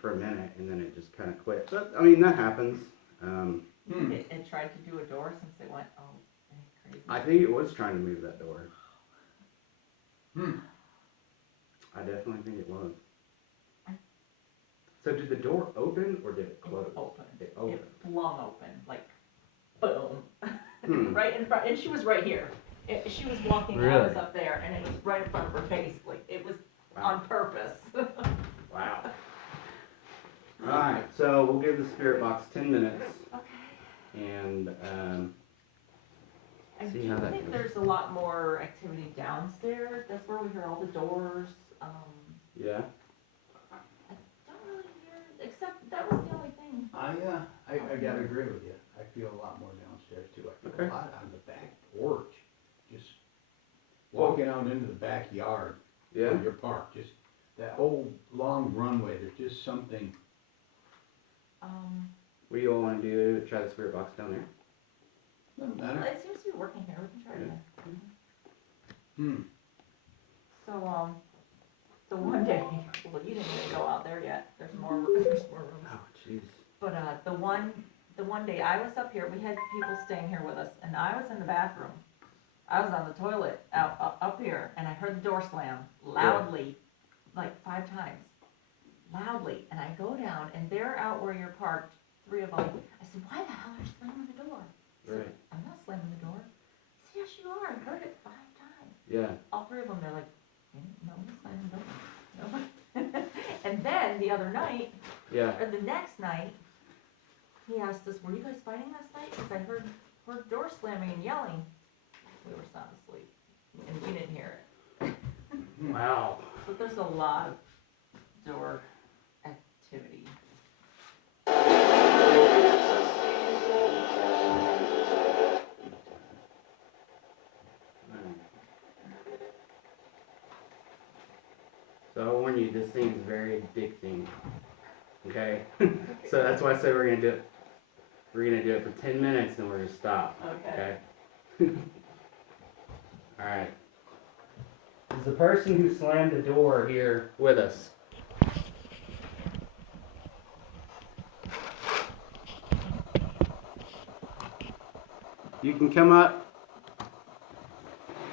for a minute, and then it just kind of quit. But I mean, that happens. It tried to do a door since it went crazy. I think it was trying to move that door. I definitely think it was. So did the door open or did it close? It opened. It flung open, like, boom. Right in front, and she was right here. She was walking, I was up there, and it was right in front of her face. Like, it was on purpose. Wow. Alright, so we'll give the spirit box 10 minutes. Okay. And, I see how that think goes. there's a lot more activity downstairs. That's where we hear all the doors. Yeah. I don't really hear, except that was the only thing. I gotta agree with you. I feel a lot more downstairs too. I feel a lot on the back porch. Just walking out into the backyard of your park. Just that whole long runway. There's just something. What do you all want to do? Try the spirit box down there? Doesn't matter. It seems to be working here. We can try it again. So, the one day, well, you didn't even go out there yet. There's more rooms. Oh, jeez. But the one day I was up here, we had people staying here with us, and I was in the bathroom. I was on the toilet up here, and I heard the door slam loudly, like 5 times, loudly. And I go down, and they're out where you're parked, 3 of them. I said, "Why the hell are you slamming the door?" I said, "I'm not slamming the door." I said, "Yes, you are. I heard it 5 times." Yeah. All 3 of them, they're like, "No, I'm slamming the door." No. And then the other night, or the next night, he asked us, "Were you guys fighting last night?" Because I heard door slamming and yelling. We were sound asleep, and we didn't hear it. Wow. But there's a lot of door activity. So I warn you, this thing is very addicting. Okay? So that's why I said we're gonna do it. We're gonna do it for 10 minutes and we're gonna stop. Okay. Alright. Is the person who slammed the door here with us? You can come up,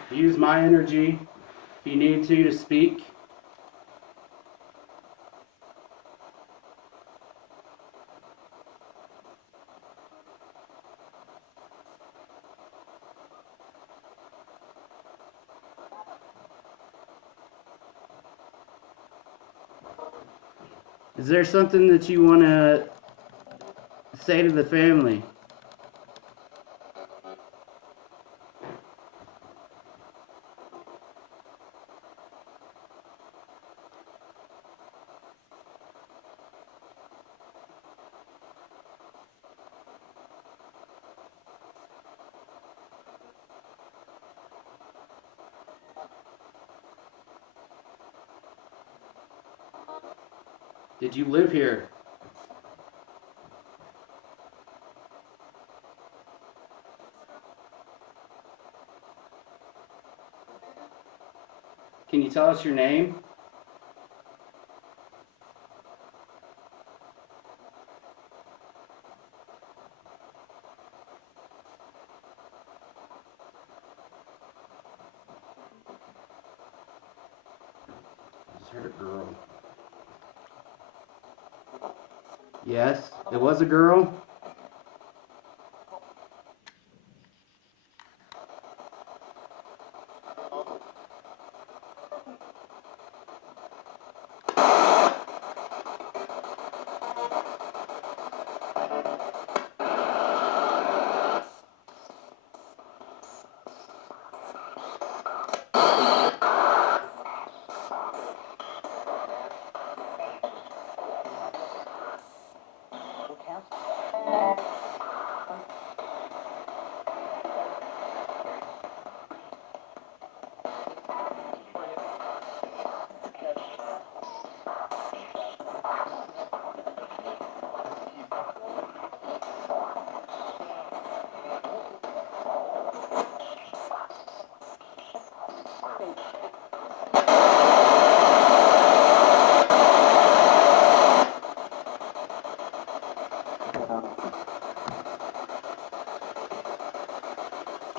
use my energy if you need to speak. Is there something that you want to say to the family? Did you live here? Can you tell us your name? I just heard a girl. Yes, it was a girl.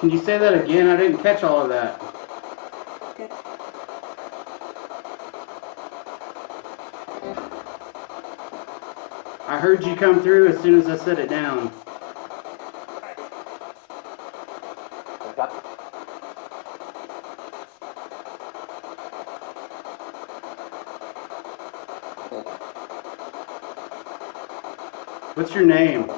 Can you say that again? I didn't catch all of that. I heard you come through as soon as I set it down. What's your name?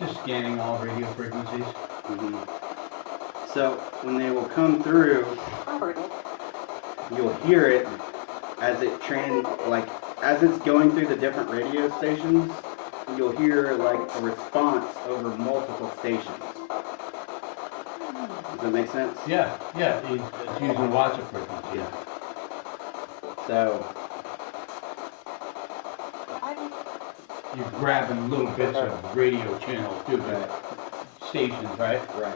Just scanning all radio frequencies. Mm-hmm. So when they will come through, you'll hear it as it as it's going through the different radio stations. You'll hear like a response over multiple stations. Does that make sense? Yeah, it's using lots of frequencies. Yeah. So You're grabbing little bits of radio channels too, right, stations, right? right.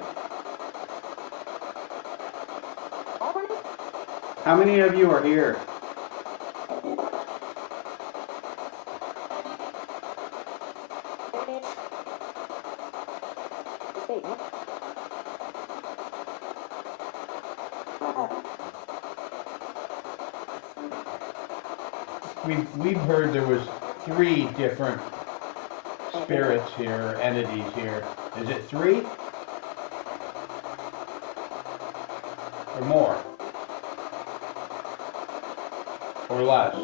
How many of you are here? We've heard there was 3 different spirits here, entities here. Is it 3? Or more? Or less?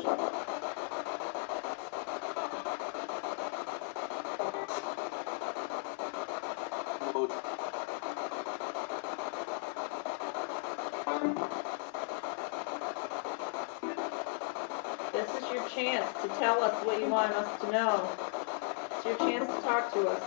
This is your chance to tell us what you want us to know. It's your chance to talk to us.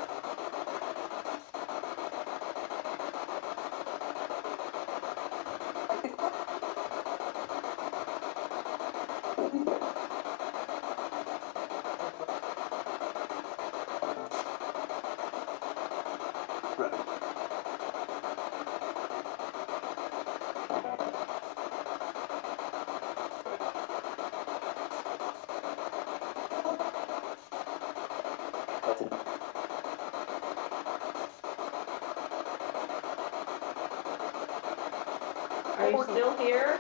Are you still here?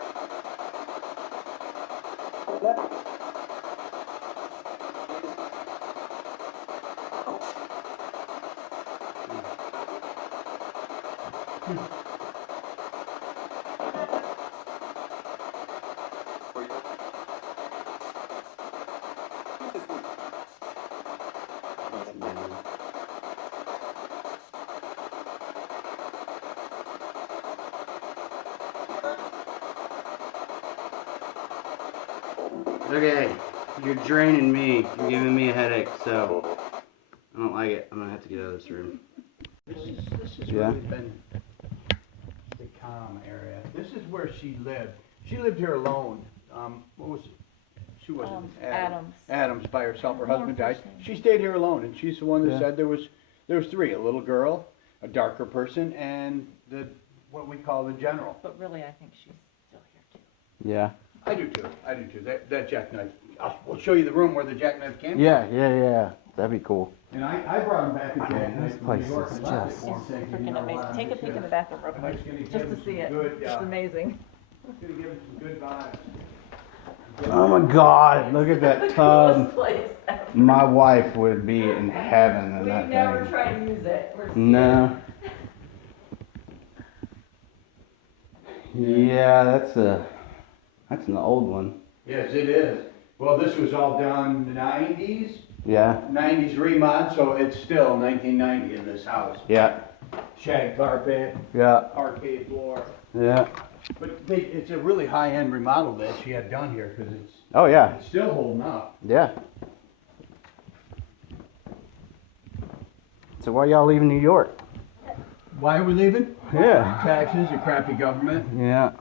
Okay, you're draining me. You're giving me a headache, so I don't like it. I'm gonna have to get out of this room. This is Yeah. really been the calm area. This is where she lived. She lived here alone. What was it? She wasn't Adams. Adams by herself. Her husband died. person. She stayed here alone, and she's the one that Yeah. said there was 3: a little girl, a darker person, and what we call the general. But really, I think she's still here too. Yeah. I do too. That jackknife. We'll show you the room where the jackknife came from. Yeah. That'd be cool. And I brought him back a jackknife This from place New York is and left it just- for him, saying, Freaking "You know amazing. what, Take a peek in the bathroom real I'm quick, just gonna give just him to see some it. good, It's amazing. Gonna give him some good vibes." Oh my God! Look at that The tub. coolest place ever. My wife would be in heaven in We that never thing. try to use it. We're scared. No. Yeah, that's an old one. Yes, it is. Well, this was all done 90s, Yeah. 90s remod, so it's still 1990 in this house. Yeah. Shag carpet, Yeah. parquet floor. Yeah. But it's a really high-end remodel that she had done here, because Oh yeah. it's still holding up. Yeah. So why y'all leaving New York? Why are we leaving? Yeah. Taxes, a crappy government. Yeah.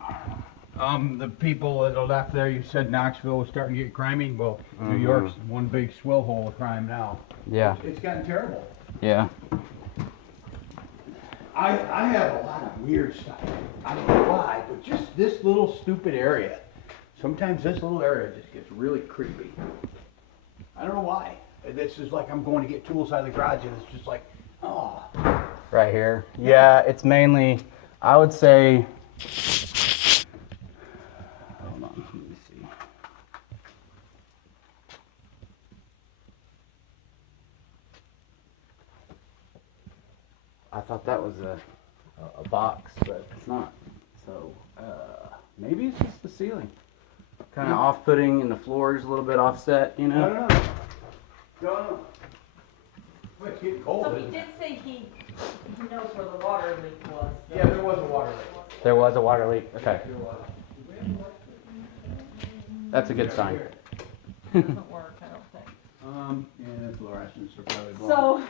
The people that are left there, you said Knoxville was starting to get crimey. Well, New York's one big swill hole of crime now. Yeah. It's gotten terrible. Yeah. I have a lot of weird stuff. I don't know why, but just this little stupid area. Sometimes this little area just gets really creepy. I don't know why. This is like I'm going to get tools out of the garage and it's just like, oh. Right here. Yeah, it's mainly, I would say, hold on, let me see. I thought that was a box, but it's not. So, maybe it's just the ceiling. Kind of off-putting and the floor is a little bit offset, you I know? don't know. Don't know. Well, it's getting cold, So he isn't it? did say he knows where the water leak was. So. Yeah, there was a water leak. There was a water leak. Okay. There was. That's a good sign. Doesn't work, I don't think. Yeah, fluorescents are probably blown. So,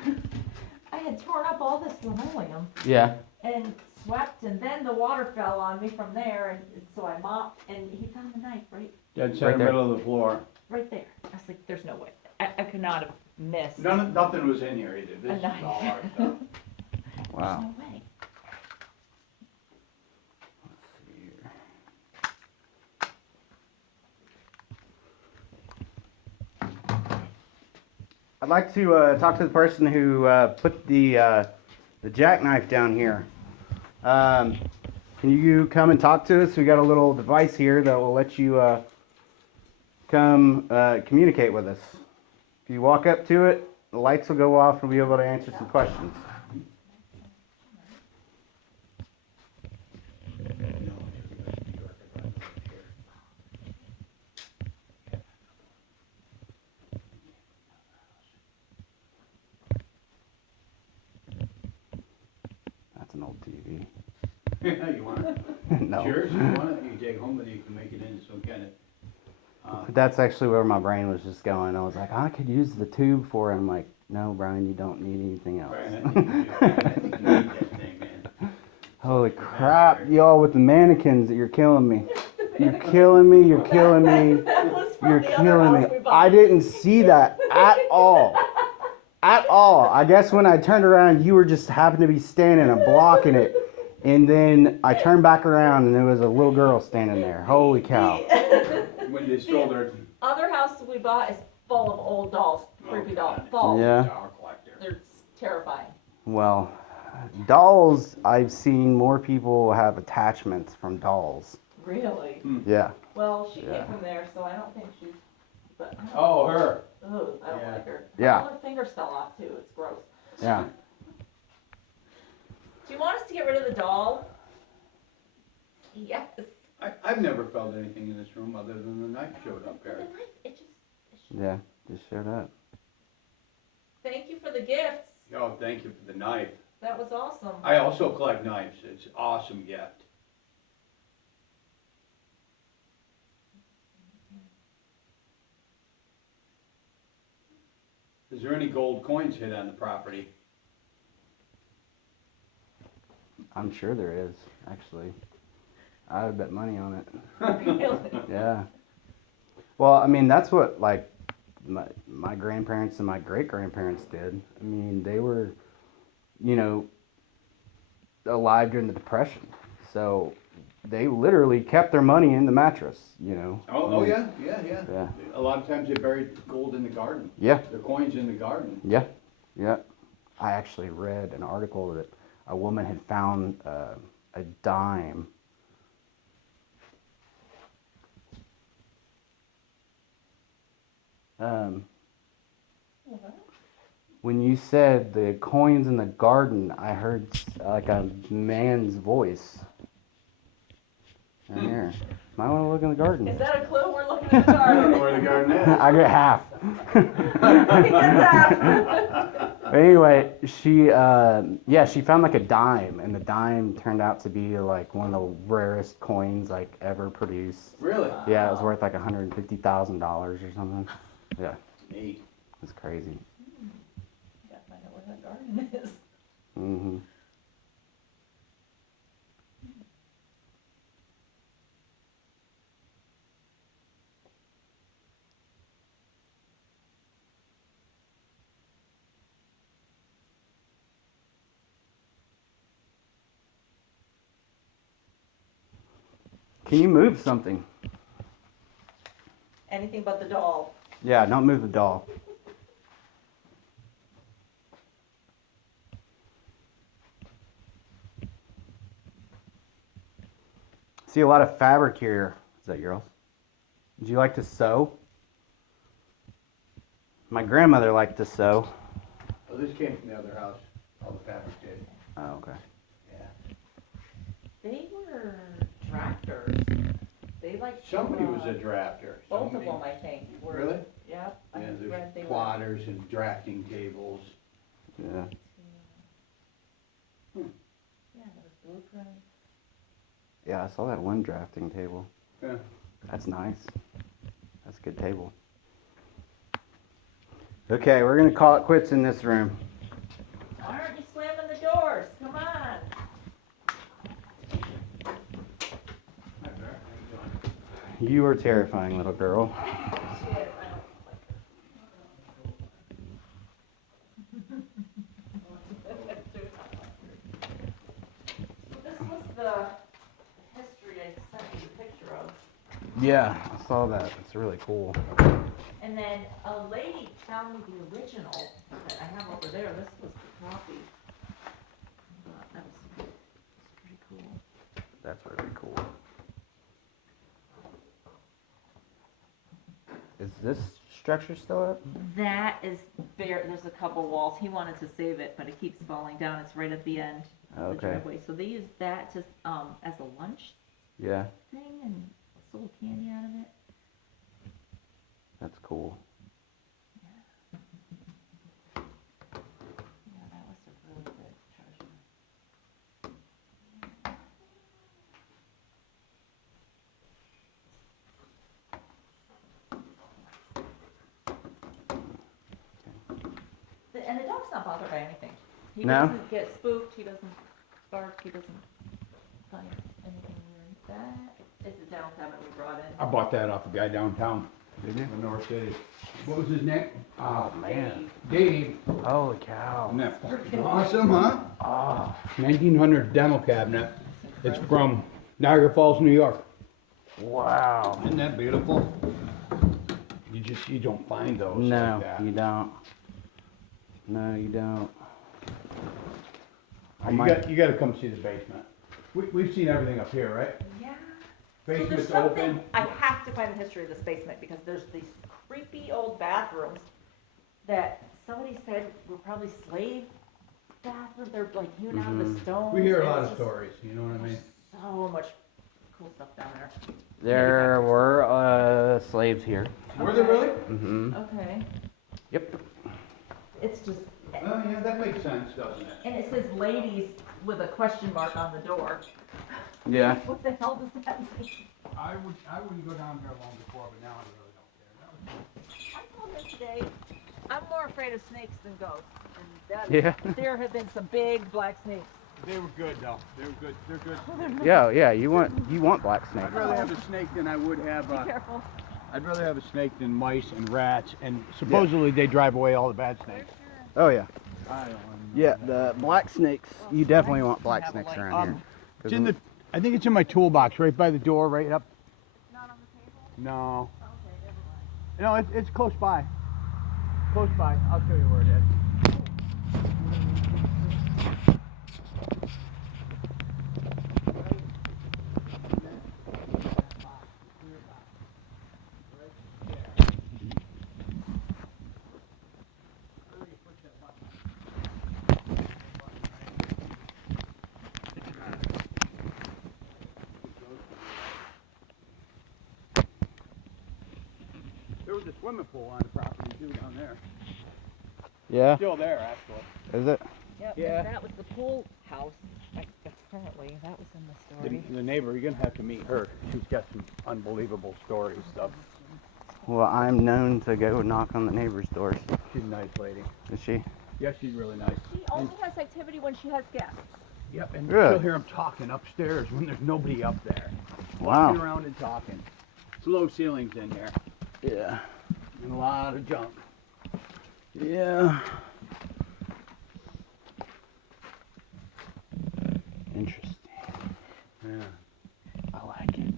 I had torn up all this linoleum Yeah. and swept, and then the water fell on me from there, and so I mopped, and he found the knife Dead Right center there. middle of the floor. right there. I was like, there's no way. I could not have missed Nothing was in here either. This a is knife. all our stuff. Wow. There's no way. Let's see here. I'd like to talk to the person who put the jackknife down here. Can you come and talk to us? We got a little device here that will let you come communicate with us. If you walk up to it, the lights will go off and we'll be able to answer some questions. That's an old TV. You want it? No. Sure, so you want it, you can take it home with you, you can make it into some kind of, That's actually where my brain was just going. I was like, I could use the tube for it. I'm like, no, Brian, you don't need anything else. Brian, I think you need that thing, man. Holy crap, y'all with the mannequins, you're killing me. You're killing me, you're killing me, That was from you're the other killing house me. we bought. I didn't see that at all. At all. I guess when I turned around, you were just happened to be standing and blocking it. And then I turned back around and there was a little girl standing there. Holy cow. When they stole their. Other house we bought is full of old dolls, creepy dolls, full. Yeah. Doll collector. They're terrifying. Well, dolls, I've seen more people have attachments from dolls. Really? Yeah. Well, she Yeah. came from there, so I don't think she's. But I don't, Oh, her. ugh, I don't Yeah. like her. Yeah. All her fingers fell off too. It's gross. Yeah. Do you want us to get rid of the doll? Yes. I've never felt anything in this room other than the knife showed up The there. knife, it just. Yeah. Just showed up. Thank you for the gifts. Oh, thank you for the knife. That was awesome. I also collect knives. It's an awesome gift. Is there any gold coins hid on the property? I'm sure there is, actually. I would bet money on it. Really? Yeah. Well, I mean, that's what, like, my grandparents and my great-grandparents did. I mean, they were, you know, alive during the Depression. So they literally kept their money in the mattress, you know. Oh, I mean, yeah. A lot of times they buried gold in the garden. Yeah. Their coins in the garden. Yeah. Yeah. I actually read an article that a woman had found a dime. When you said the coins in the garden, I heard like a man's voice. Right here. Might want to look in the garden. Is that a clue? We're looking at the I don't garden. know where the garden is. I get half. He gets half. But anyway, she found like a dime, and the dime turned out to be like one of the rarest coins like ever produced. Really? Yeah, it was worth like $150,000 or something. Yeah, Neat. it's crazy. Gotta find out where that garden is. Can you move something? Anything but the doll. Yeah, don't move the doll. See a lot of fabric here. Is that yours? Would you like to sew? My grandmother liked to sew. Oh, this came from the other house, all the fabric did. Oh, okay. Yeah. They were drafters. They like. Somebody was a drafter. Both of Somebody- them, I think, were. Really? Yep. I Yeah, read they there's were. plotters and drafting tables. Yeah. Yeah, there was blueprints. Yeah, I saw that one drafting table. Yeah. That's nice. That's a good table. Okay, we're gonna call it quits in this room. Why aren't you slamming the doors? Come on. Hi, Bear. How you doing? You are terrifying, little girl. She is. I don't like her. This was the history I sent you the picture of. Yeah, I saw that. It's really cool. And then a lady found me the original that I have over there. This was the copy. That was pretty cool. That's really cool. Is this structure still up? That is bare. There's a couple walls. He wanted to save it, but it keeps falling down. It's right at the end of the Okay. driveway. So they used that to as a lunch Yeah, thing and sold candy out of it. that's cool. Yeah, that was a really good treasure. And the dog's not bothered by anything. He No? doesn't get spooked, he doesn't bark, he doesn't find anything weird. That is the dental cabinet we brought in. I bought that off a guy downtown Did you? in North City. What was his name? Oh man. Dave. Holy cow. Isn't that fucking awesome, huh? Oh, 1900 dental cabinet. It's from Niagara Falls, New York. wow. Isn't that beautiful? You don't find those No, like that. you don't. No, you don't. Oh, my- you got to come see the basement. We've seen everything up here, right? Yeah. So there's Basement's something, open. I have to find the history of this basement because there's these creepy old bathrooms that somebody said were probably slave bathrooms. They're like hewn out of the stone. We hear a lot of stories, you know what I mean? So much cool stuff down there. There were slaves here. Were they really? Mm-hmm. Okay. Yep. It's just, Oh, yeah, that makes sense, doesn't it? and it says ladies with a question mark on the door. Yeah. What the hell does that mean? I wouldn't go down there long before, but now I really don't care. I told her today, I'm more afraid of snakes than ghosts. And Yeah. there have been some big black snakes. They were good though. They were good. They're good. Yeah, yeah. You want black snakes. I'd rather have a snake than I would have. Be careful. I'd rather have a snake than mice and rats, and supposedly they drive away all the bad snakes. Oh yeah. I don't know. Yeah, the black snakes. You definitely want black Have a snakes light. around here. It's in the. I think it's in my toolbox, right by the door, right up. Not on the table? No. Okay, never mind. No, it's close by. Close by. I'll show you where it is. There was a swimming pool on the property too down there. Yeah. Still there, actually. Is it? Yep, Yeah. and that was the pool house, apparently, that was in the story. The neighbor, you're gonna have to meet her. She's got some unbelievable stories stuff. Well, I'm known to go knock on the neighbors' doors. She's a nice lady. Is she? Yeah, she's really nice. She only has activity when she has guests. Yep, and Really? you'll hear them talking upstairs when there's nobody up there. Wow. Walking around and talking. It's low ceilings in there Yeah. and a lot of junk. Yeah. Interesting. Yeah. I like it.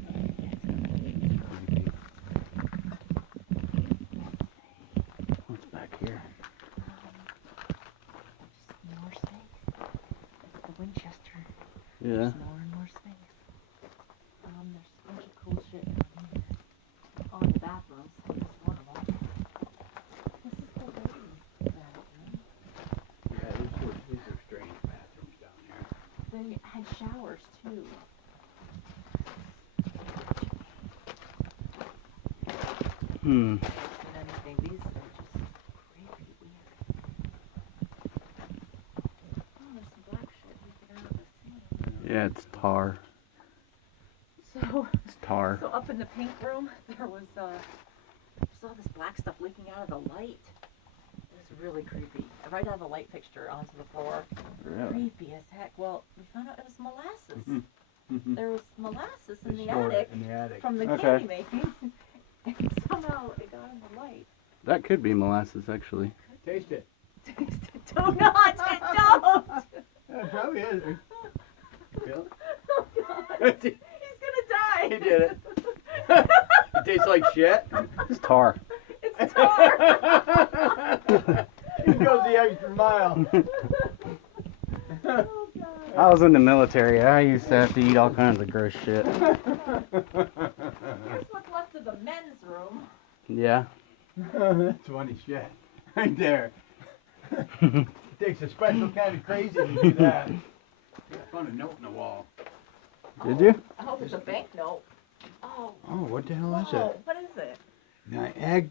here? Just more space. It's the Winchester. Yeah. There's more and more space. There's a bunch of cool shit down here. Oh, in the bathrooms. This is one of them. This is the ladies' bathroom. Yeah, these are strange bathrooms down here. They had showers too. Hmm. I've seen anything. These are just creepy weird. Oh, there's some black shit leaking out of the ceiling. Yeah, it's tar. So, It's tar. so up in the pink room, there was there's all this black stuff leaking out of the light. It was really creepy. Right out of the light fixture onto the floor. Really? Creepy as heck. Well, we found out it was molasses. Mm-hmm. There was molasses in They the stored attic it in the attic. from the Okay. candy making, and somehow it got in the light. That could be molasses, actually. Taste it. Do not! Don't! It probably is. Feel Oh, God. it? He's gonna die! He did it. It tastes like shit. It's tar. It's tar! He goes the extra mile. Oh, God. I was in the military. I used to have to eat all kinds of gross shit. Here's what's left of the men's room. Yeah. That's funny shit. Right there. It takes a special kind of crazy to do that. I found a note in the wall. Did you? I hope it's a banknote. Oh. Oh, what the hell is Whoa, what is it? Niagara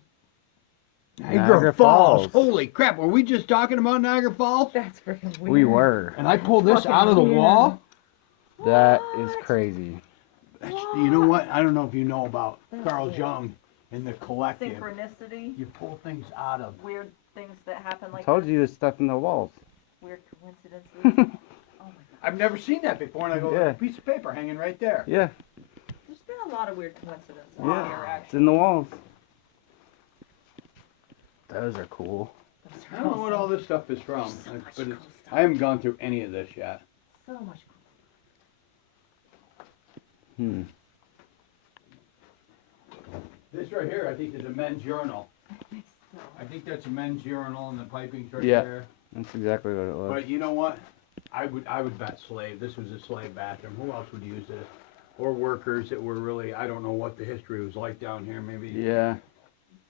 Niagara Falls. Falls. Holy crap, were we just talking about Niagara Falls? That's freaking weird. We were. And I pulled this Fucking out of the weird. wall? That is What? crazy. You know what? I don't know if you know about That's Carl weird. Jung and the collective. Synchronicity. You pull things out of. Weird things that happen I like told this. you there's stuff in the walls. Weird coincidences. Oh my God. I've never seen that before, and I go, Yeah. there's a piece of paper hanging right there. Yeah. There's been a lot of weird coincidences Yeah. here, It's actually. in the walls. Those are cool. Those I are don't know what awesome. all this stuff is from, There's so much but cool it's, stuff. I haven't gone through any of this yet. So much Hmm. This right here, I think, is a men's urinal. cool stuff. I think that's a men's urinal, and the piping's right Yeah. there. That's exactly what it was. But you know what? I would bet slave. This was a slave bathroom. Who else would use this? Or workers that were really, I don't know what the history was like down here. Maybe Yeah.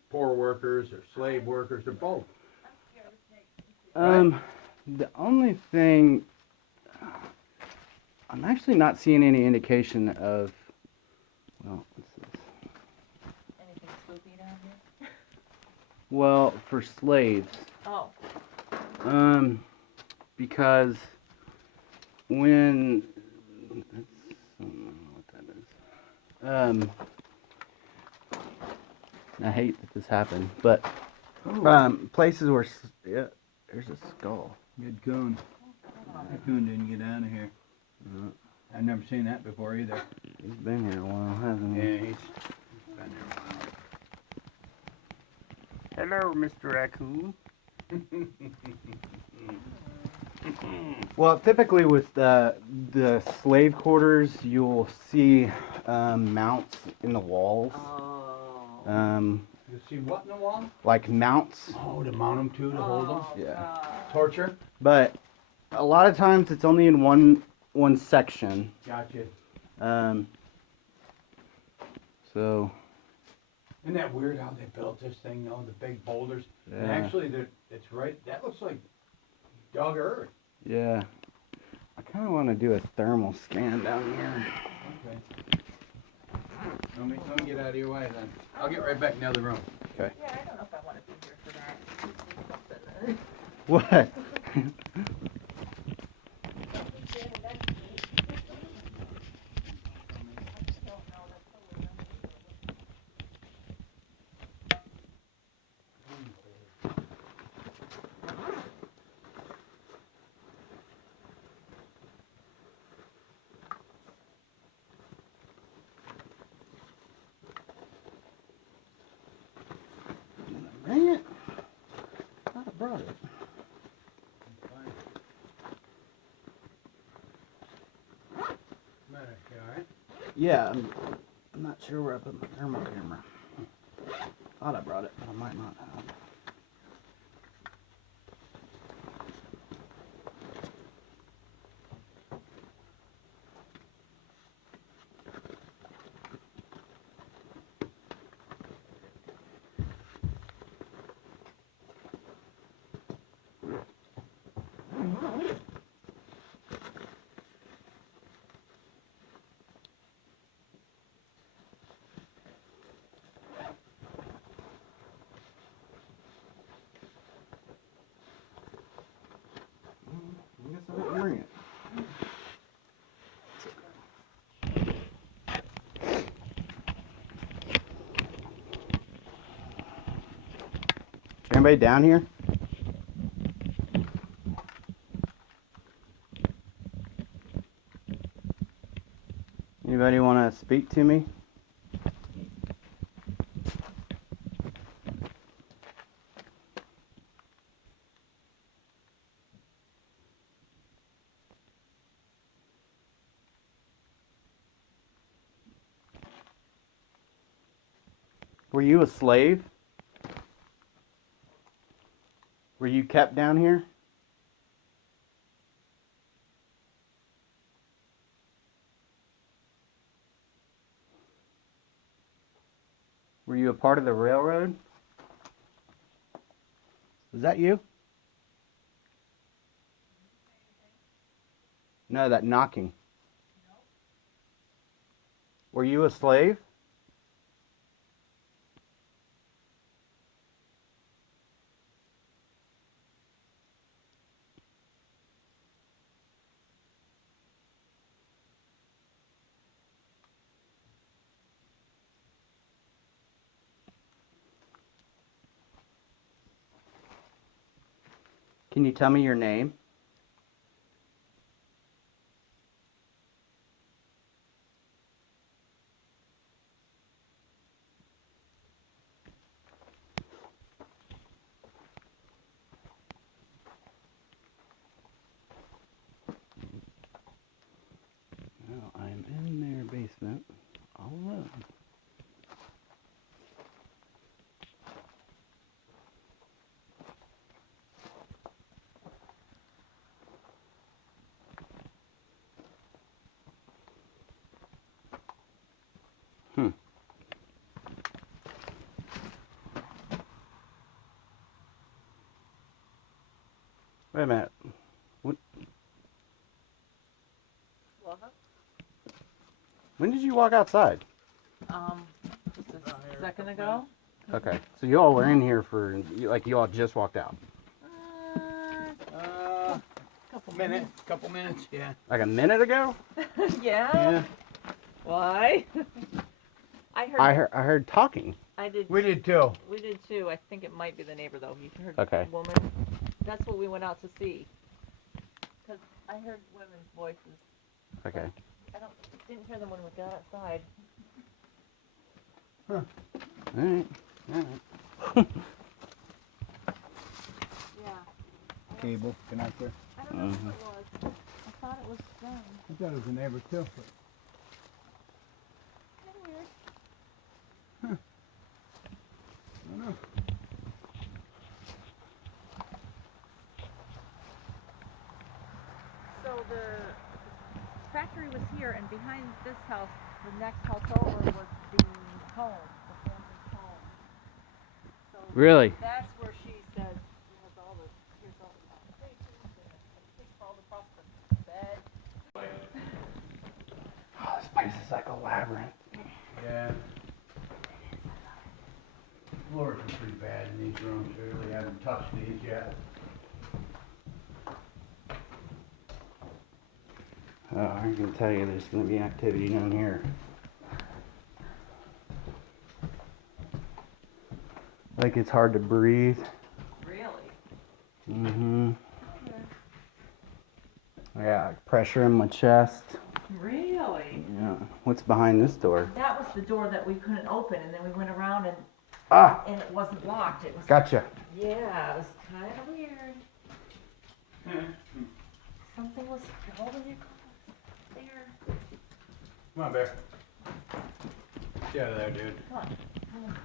poor workers or slave workers or both. The only thing, I'm actually not seeing any indication of, well, what's this? Anything spooky down here? Well, for slaves, Oh. because when, that's, I don't know what that is. I hate that this happened, but, places where, yeah, there's a skull. Good coon. That coon didn't get out of here. Uh, I've never seen that before either. He's been here a while, hasn't he? Yeah, he's been there a Hello, Mr. Raccoon. Well, typically with the slave quarters, you'll see mounts in the walls. Oh. You see what in the wall? Like mounts. Oh, to mount them to hold them? Yeah. God. Torture? But a lot of times it's only in one section. Gotcha. So Isn't that weird how they built this thing, though? The big boulders. And yeah, actually, it's right. That looks like dug earth. yeah. I kind of want to do a thermal scan down here. Okay. Let me get out of your way then. I'll get right back in the other room. Yeah, I don't know if I want to be here for that. What? Bring it. I thought I brought it. Matter, you alright? Yeah, I'm not sure where I put my thermal camera. Thought I brought it, but I might not have. Anybody down here? Anybody want to speak to me? Were you a slave? Were you kept down here? Were you a part of the railroad? Was that you? No, that knocking. Were you a slave? Can you tell me your name? Well, I'm in their basement all alone. Wait a minute. What? Welcome. When did you walk outside? Just a second ago. Okay, so you all were in here for, like, you all just walked out. Couple minutes, yeah. Like a minute ago? Yeah. Why? I I heard talking. I did. We did too. We did too. I think it might be the neighbor though. You heard Okay. a woman. That's what we went out to see. Cause I heard women's voices. Okay. Didn't hear them when we got outside. Alright. Alright. Yeah. Cable connector. I don't know who it was. I thought it was them. I thought it was a neighbor too. Kind of weird. I don't know. So the factory was here, and behind this house, the next house over was the home, the family's home. So Really? that's where she said here's all the conversations and the things crawled across the bed. Oh, this place is like a labyrinth. Yeah. Floors are pretty bad in these rooms. We really haven't touched these yet. Oh, I can tell you there's going to be activity down here. Like it's hard to breathe. Really? Mm-hmm. I got pressure in my chest. Really? Yeah. What's behind this door? That was the door that we couldn't open, and then we went around and it wasn't locked. It was. Gotcha. Yeah, it was kind of weird. Something was holding you there. Come on, Bear. Get out of there, dude. Come on. Come on.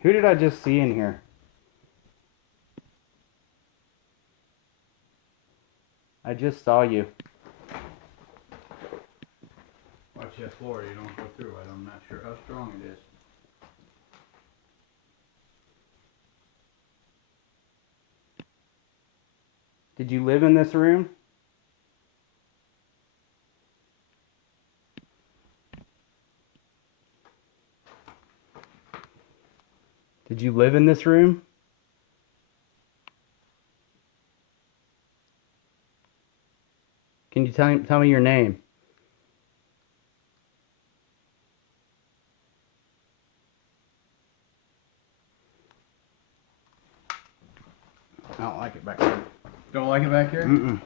Who did I just see in here? I just saw you. Watch that floor. You don't go through it. I'm not sure how strong it is. Did you live in this room? Did you live in this room? Can you tell me your name? don't like it back here. Don't like it back here? Mm-mm.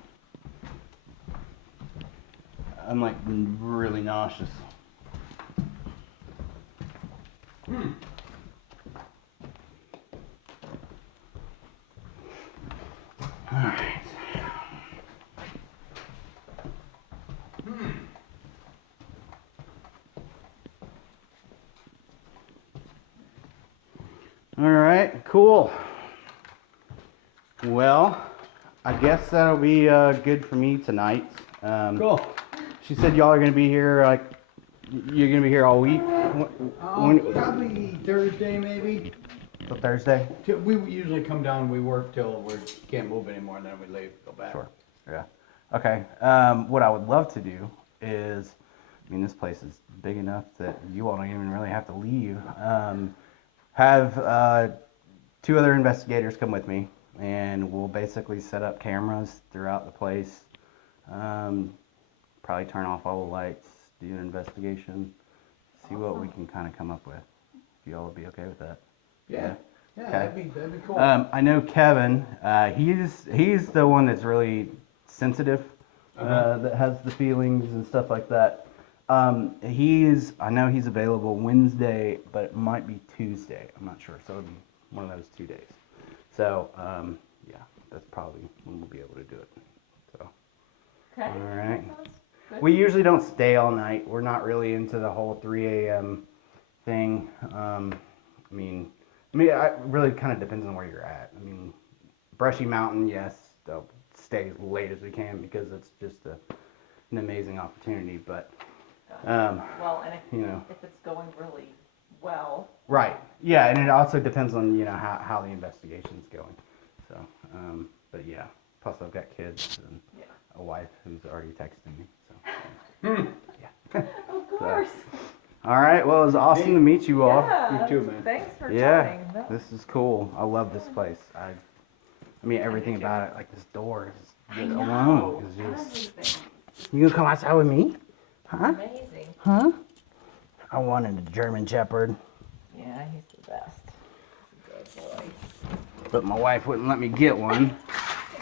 I'm like really nauseous. Alright. Alright, cool. Well, I guess that'll be good for me tonight. Cool. She said y'all are gonna be here, like, you're gonna be here all week? Probably Thursday, maybe. Till Thursday? We usually come down, we work till we can't move anymore, and then we leave, go back. Sure. Yeah. Okay. What I would love to do is, I mean, this place is big enough that you all don't even really have to leave. Have 2 other investigators come with me, and we'll basically set up cameras throughout the place. Probably turn off all the lights, do an investigation, see what we can kind of come up with. If you all would be okay with that. Yeah, Okay. that'd be cool. I know Kevin. He's the one that's really sensitive, that has the feelings and stuff like that. I know he's available Wednesday, but it might be Tuesday. I'm not sure. So it'll be one of those 2 days. So yeah, that's probably when we'll be able to do it. So Okay. all right. That sounds good. We usually don't stay all night. We're not really into the whole 3 a.m. thing. I mean, it really kind of depends on where you're at. I mean, Brushy Mountain, yes, they'll stay as late as we can because it's just an amazing opportunity. But, Well, and you know, if it's going really well. right, yeah, and it also depends on how the investigation's going. So, but yeah, plus I've got kids and Yeah. a wife who's already texting me. So, yeah. Of course. All right, well, it was awesome to meet you all. Yeah. You too, man. Thanks for Yeah, coming. That was this is cool. I love this place. I mean, everything about it, like this door is I just know. alone is just. Everything. You gonna come outside with me? Huh? Amazing. Huh? I wanted a German Shepherd, Yeah, he's the best. He's a good boy. but my wife wouldn't let me get one.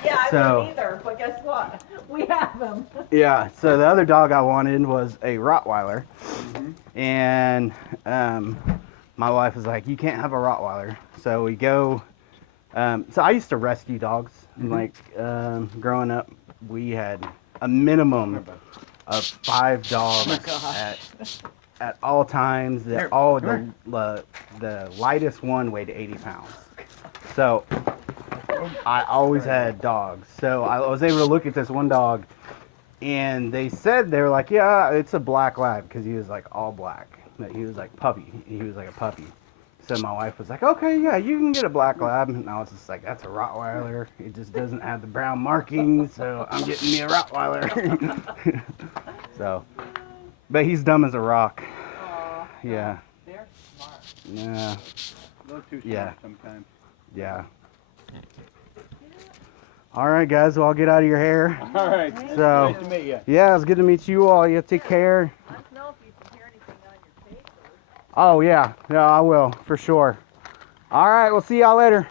Yeah, I So- wouldn't either, but guess what? We have him. Yeah, so the other dog I wanted was a Rottweiler, and my wife was like, "You can't have a Rottweiler." So we go. So I used to rescue dogs, and like growing up, we had a minimum of 5 dogs at all times. That all the lightest one weighed 80 pounds. So I always had dogs. So I was able to look at this one dog, and they were like, yeah, it's a black lab, because he was like all black. He was like puppy. He was like a puppy. So my wife was like, okay, yeah, you can get a black lab. And I was just like, that's a Rottweiler. It just doesn't have the brown markings, so I'm getting me a Rottweiler. So, but he's dumb as a rock. Aw, Yeah, they're smart. yeah, A little too Yeah. smart sometimes. yeah. All right, guys, well, I'll get out of your hair. All right. So, Nice to meet you. yeah, it's good to meet you all. You take care. Let us know if you can hear anything on your paper. Oh, yeah, I will, for sure. All right, we'll see y'all later.